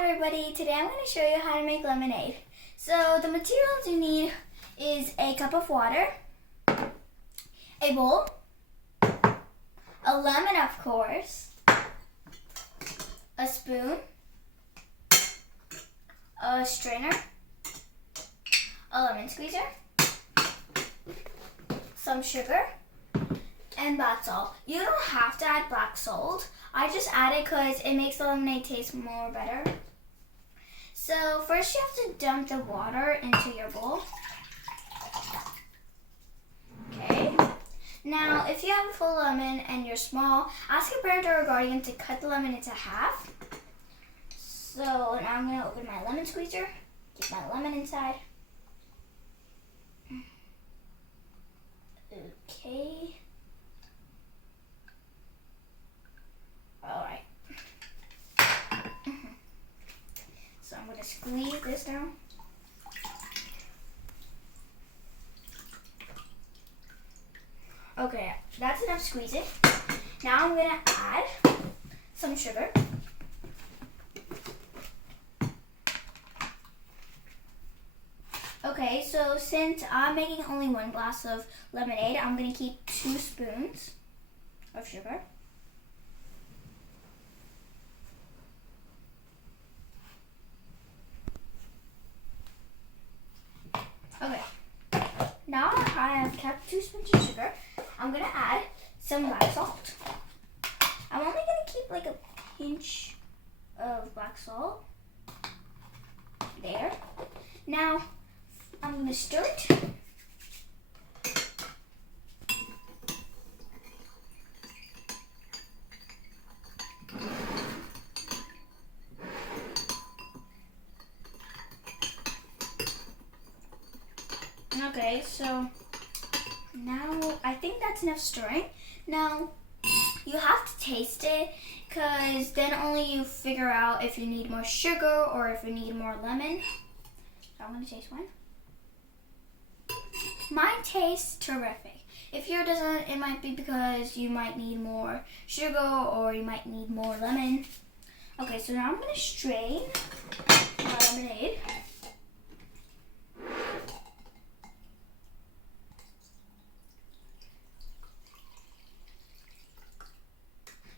Hi everybody, today I'm going to show you how to make lemonade. So the materials you need is a cup of water, a bowl, a lemon of course, a spoon, a strainer, a lemon squeezer, some sugar, and black salt. You don't have to add black salt. I just add it because it makes the lemonade taste more better. So first you have to dump the water into your bowl. Okay. Now if you have a full lemon and you're small, ask a parent or a guardian to cut the lemon into half. So now I'm going to open my lemon squeezer, get my lemon inside. Okay. Alright. So I'm going to squeeze this down. Okay, that's enough squeezing. Now I'm going to add some sugar. Okay, so since I'm making only 1 glass of lemonade, I'm going to keep 2 spoons of sugar. Okay, now I have kept 2 spoons of sugar. I'm going to add some black salt. I'm only going to keep like a pinch of black salt. There. Now, I'm going to stir it. Okay, so now I think that's enough stirring. Now, you have to taste it because then only you figure out if you need more sugar or if you need more lemon. So I'm going to taste one. Mine tastes terrific. If yours doesn't, it might be because you might need more sugar or you might need more lemon. Okay, so now I'm going to strain my lemonade.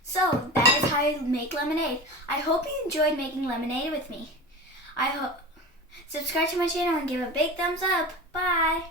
So that is how I make lemonade. I hope you enjoyed making lemonade with me. Subscribe to my channel and give a big thumbs up. Bye.